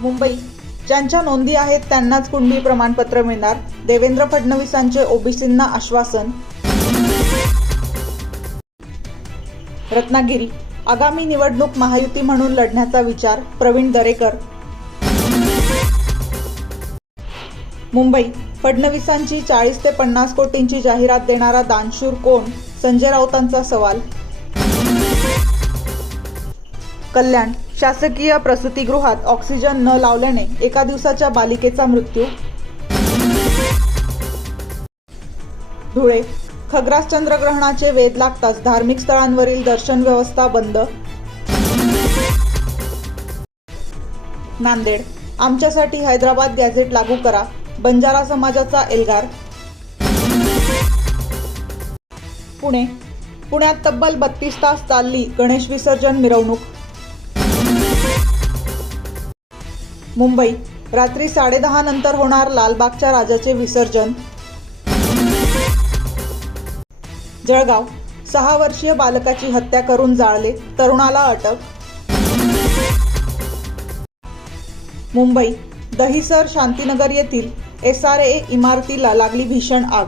मुंबई, ज्यांच्या नोंदी आहेत त्यांनाच कुणबी प्रमाणपत्र मिळणार, देवेंद्र फडणवीसांचे ओबीसींना आश्वासन. रत्नागिरी, आगामी निवडणूक महायुती म्हणून लढण्याचा विचार, प्रवीण दरेकर. मुंबई, फडणवीसांची 40 ते 50 कोटींची जाहिरात देणारा दानशूर कोण, संजय राऊतांचा सवाल. कल्याण, शासकीय प्रसूतिगृहात ऑक्सिजन न लावल्याने एका दिवसाच्या बालिकेचा मृत्यू. धुळे, खग्रास चंद्रग्रहणाचे वेध लागताच धार्मिक स्थळांवरील दर्शन व्यवस्था बंद. नांदेड, आमच्यासाठी हैदराबाद गॅझेट लागू करा, बंजारा समाजाचा एल्गार. पुणे, पुण्यात तब्बल 32 तास चालली गणेश विसर्जन मिरवणूक. मुंबई, रात्री 10:30 नंतर होणार लालबागच्या राजाचे विसर्जन. जळगाव, 6 वर्षीय बालकाची हत्या करून जाळले, तरुणाला अटक. मुंबई, दहिसर शांतीनगर येथील SRA इमारतीला लागली भीषण आग.